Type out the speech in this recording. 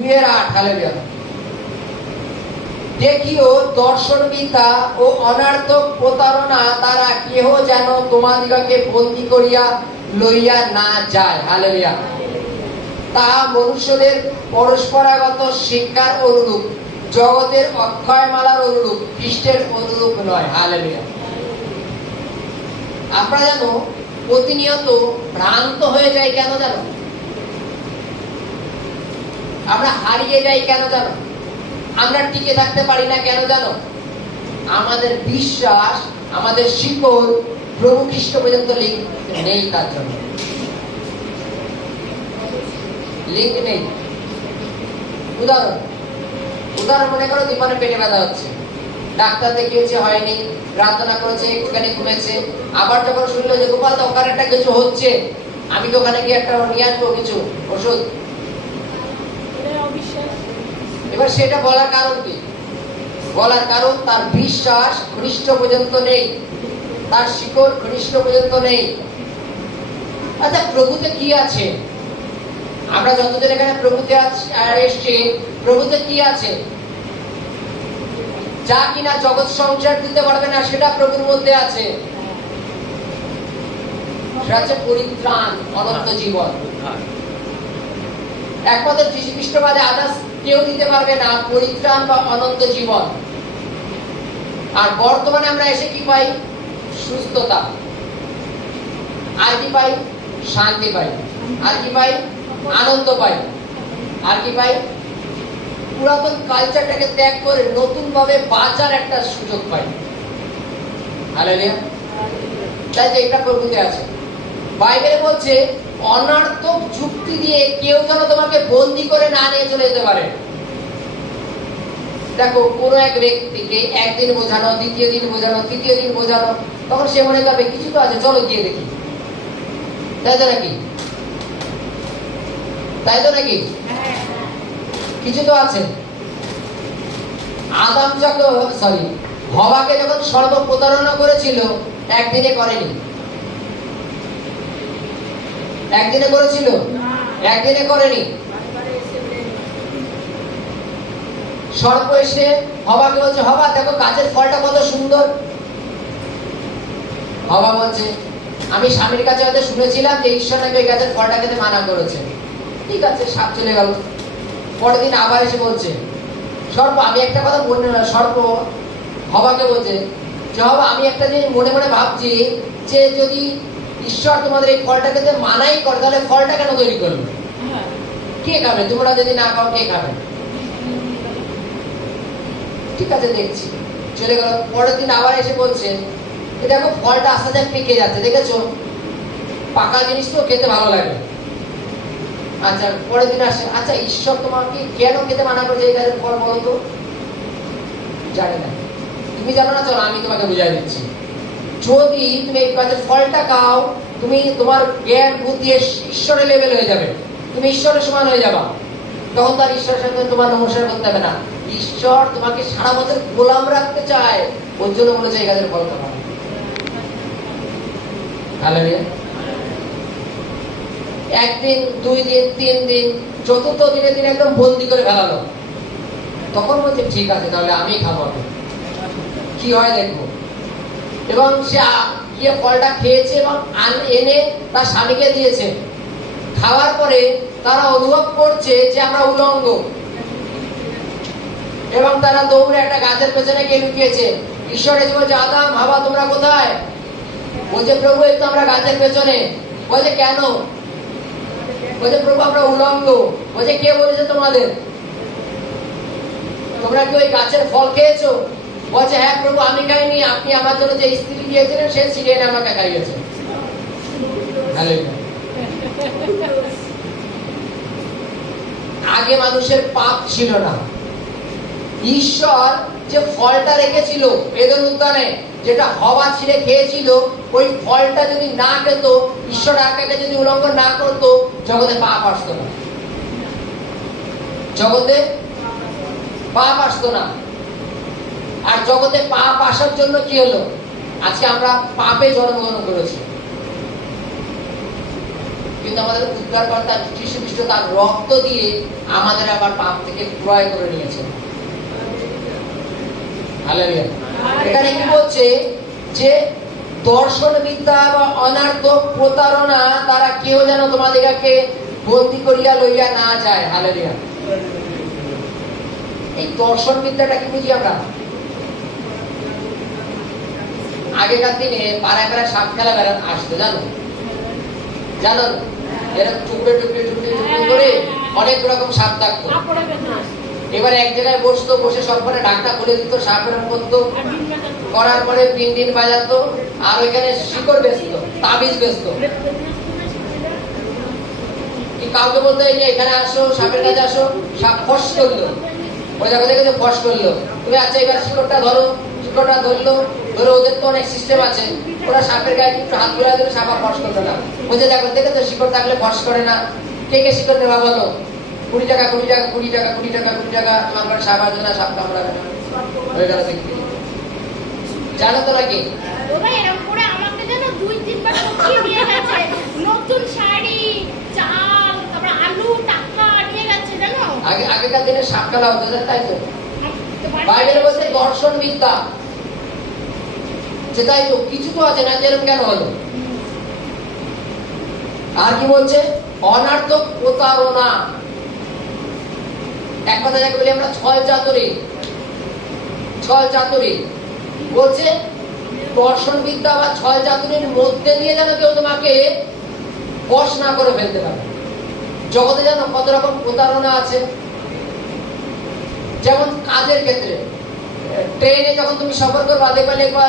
2:8 hallelujah. দেখিও দর্শনবিদ্যা ও অনার্থক প্রতারণা দ্বারা কেহ যেন তোমাদিগকে বন্দী করিয়া লইয়া না যায়। হালেলুয়া। তাহা মনুষ্যদের পরস্পরাগত শিক্ষার অনুরূপ, জগতের অক্ষয়মালার অনুরূপ, খ্রিস্টের অনুরূপ নয়। হালেলুয়া। আমরা জানো প্রতিনিয়ত ভ্রান্ত হয়ে যাই কেন জানো? আমরা হারিয়ে যাই কেন জানো? আমরা টিকে থাকতে পারি না কেন জানো? আমাদের বিশ্বাস, আমাদের শিকড় প্রভু খ্রিস্ট পর্যন্ত লিঙ্ক নেই। তার জন্য লিঙ্ক নেই। উদাহরণ মনে করো, দীপানের পেটে ব্যথা হচ্ছে, ডাক্তার দেখিয়েছে হয়নি, প্রার্থনা করেছে, একটুখানি ঘুমেছে, আবার যখন শুনলো যে গোপাল তো ওখানে একটা কিছু হচ্ছে, আমি তো ওখানে গিয়ে একটা নিয়ে আসবো কিছু ওষুধ। এবার সেটা বলার কারণ কি? বলার কারণ তার বিশ্বাস খ্রিস্ট পর্যন্ত নেই, তার শিকড় খ্রিস্ট পর্যন্ত নেই। আচ্ছা, প্রভুতে কি আছে? আমরা যতদিন এখানে প্রভুতে এসছি, প্রভুতে কি আছে? যা কিনা জগৎ সংসার দিতে পারবে না, সেটা প্রভুর মধ্যে আছে। সেটা হচ্ছে পরিত্রাণ, অনন্ত জীবন। একমাত্র যীশু খ্রিস্ট বাদে আদার্স কেউ দিতে পারবে না পরিত্রাণ বা অনন্ত জীবন। আর বর্তমানে আমরা এসে কি পাই? সুস্থতা। আর কি পাই? শান্তি পাই। আর কি পাই? আনন্দ পাই। আর কি পাই? পুরাতন কালচারটাকে ত্যাগ করে নতুন ভাবে বাঁচার একটা সুযোগ পাই। হালেলুয়া। তাই যে এটা প্রভুতে আছে। বাইবেলে বলছে অনার্থক যুক্তি দিয়ে কেউ যেন তোমাকে বন্দী করে না নিয়ে চলে যেতে পারে। দেখো, কোন এক ব্যক্তিকে একদিন বোঝানো, দ্বিতীয় দিন বোঝানো, তৃতীয় দিন বোঝানো, তখন সে মনে করবে কিছু তো আছে, চলো গিয়ে দেখি। তাই তো নাকি? তাই তো নাকি? কিছু তো আছে। আদাম যখন হওয়াকে যখন সর্ব প্রতারণা করেছিল, একদিনে করেনি। একদিনে করেছিল? একদিনে করেনি। সর্প এসে হওয়াকে বলছে, হওয়া দেখো গাছের ফলটা কত সুন্দর। হওয়া বলছে, আমি স্বামীর কাছে হয়তো শুনেছিলাম যে ঈশ্বর নাকি ওই গাছের ফলটা খেতে মানা করেছে। ঠিক আছে, সাপ চলে গেল। পরের দিন আবার এসে বলছে, সর্প আমি একটা কথা বললে না। সর্প হওয়াকে বলছে যে হওয়া, আমি একটা জিনিস মনে মনে ভাবছি যে যদি ঈশ্বর তোমাদের এই ফলটা খেতে মানাই করে, তাহলে ফলটা কেন তৈরি করবে? কে খাবে? তোমরা যদি না খাও কে খাবে? ঠিক আছে, দেখছি। চলে গেল। পরের দিন আবার এসে বলছে, দেখো ফলটা আস্তে আস্তে পেকে যাচ্ছে, দেখেছো? পাকা জিনিস তো খেতে ভালো লাগে। আচ্ছা, পরের দিন আসে, আচ্ছা ঈশ্বর তোমাকে কেন খেতে মানা করেছে এই গাছের ফল, বলো তো? জানি না। তুমি জানো না? চলো আমি তোমাকে বুঝাই দিচ্ছি। যদি তুমি এই গাছের ফলটা খাও, তুমি তোমার জ্ঞান বুদ্ধি ঈশ্বরের লেভেল হয়ে যাবে, তুমি ঈশ্বরের সমান হয়ে যাবা। তখন তার ঈশ্বরের সাথে তোমার নমস্কার করতে হবে না। ঈশ্বর তোমাকে সারা বছর গোলাম রাখতে চায়, ওর জন্য বলেছে এই গাছের ফল খাও। হালেলুয়া। একদিন, 2 দিন, 3 দিন, চতুর্থ দিনে দিন একদম বন্দি করে ফেলালো। তখন বলছে ঠিক আছে, তাহলে আমি খাবো, কি হয় দেখবো। এবং সে গিয়ে ফলটা খেয়েছে এবং এনে তার স্বামীকে দিয়েছে। খাওয়ার পরে তারা অনুভব করছে যে আমরা উলঙ্গ, এবং তারা দৌড়ে একটা গাছের পেছনে গিয়ে লুকিয়েছে। ঈশ্বর এসে বলছে, আদাম হাওয়া তোমরা কোথায়? বলছে, প্রভু এই তো আমরা গাছের পেছনে। বলছে, কেন? বলছে, প্রভু আমরা উলঙ্গ। বলছে, কে বলেছে তোমাদের? তোমরা কি ওই গাছের ফল খেয়েছো? বলছে, হ্যাঁ প্রভু আমি খাইনি, আপনি আমার জন্য যে স্ত্রী দিয়েছিলেন সে ছিঁড়ে এনে আমাকে খাইয়েছে। আগে মানুষের পাপ ছিল না। ঈশ্বর যে ফলটা রেখেছিল এদের উদ্যানে, যেটা হওয়া ছিঁড়ে খেয়েছিল, ওই ফলটা যদি না খেত, ঈশ্বর আজ্ঞাকে যদি উল্লঙ্ঘন না করতো, জগতে পাপ আসতো না। জগতে পাপ আসতো না। আর জগতে পাপ আসার জন্য কি হলো? আজকে আমরা পাপে জন্মগ্রহণ করেছি। কিন্তু আমাদের উদ্ধারকর্তা যীশু খ্রিস্ট তার রক্ত দিয়ে আমাদের আবার পাপ থেকে ক্রয় করে নিয়েছে। হালেলুয়া। এখানে কি বলছে যে দর্শন বিদ্যা বা অনার্থক প্রতারণা দ্বারা কেউ যেন তোমাদেরকে বন্দি করিয়া লইয়া না যায়। হালেলুয়া। এই দর্শন বিদ্যাটা কি বুঝি আমরা? আগেকার দিনে পাড়ায় পাড়ায় সাপ খেলা বেড়ান আসতো, জানো জানো এরকম টুকরে টুকরে টুকরে টুকরে করে অনেক রকম সাপ থাকতো। এবার এক জায়গায় বসতো, বসে সব করে ঢাকটা খুলে দিত, সাপ এরকম করতো, করার পরে দিন দিন বাজাতো, আর ওইখানে শিকড় বেচতো, তাবিজ বেচতো। কাউকে বলতো এই যে এখানে আসো, সাপের কাছে আসো, সাপ ফস করলো, ওই জায়গা থেকে ফস করলো, তুমি আচ্ছা এবার শিকড়টা ধরো, শিকড়টা ধরলো, ধরো ওদের তো অনেক সিস্টেম আছে, ওরা সাপের গায়ে একটু হাত ঘুরে দিলে সাপ আর ফস করবে না। বলছে দেখো দেখে তো শিকড় থাকলে ফস করে না, কে কে শিকড় নেওয়া বলো, 20 টাকা 20 টাকা 20 টাকা 20 টাকা 20 টাকা, তোমার ঘরে সাপ আসবে না, সাপ কামড়াবে না, হয়ে গেল। দেখি জানো তো নাকি এরকম করে আমাকে যেন 2-3 বার সবজি দিয়ে গেছে, নতুন শাড়ি, চাল, তারপর আলু, টাকা দিয়ে গেছে জানো। আগেকার দিনে সাপ খেলা হতো, তাই তো বাইবেলে বলছে দর্শন বিদ্যা, সেটাই তো কিছু তো আছে না, যেরকম কেন হলো। আর কি বলছে? অনার্থক প্রতারণা। এক কথা যাকে বলি আমরা ছল চাতুরি, ছল চাতুরি বলছে দর্শন বিদ্যা বা ছল চাতুরির মধ্যে দিয়ে যেন কেউ তোমাকে বশ না করে ফেলতে পারে। জগতে যেন কত রকম প্রতারণা আছে। যেমন কাজের ক্ষেত্রে ট্রেনে যখন তুমি সফর করবা, দেখবা লেখা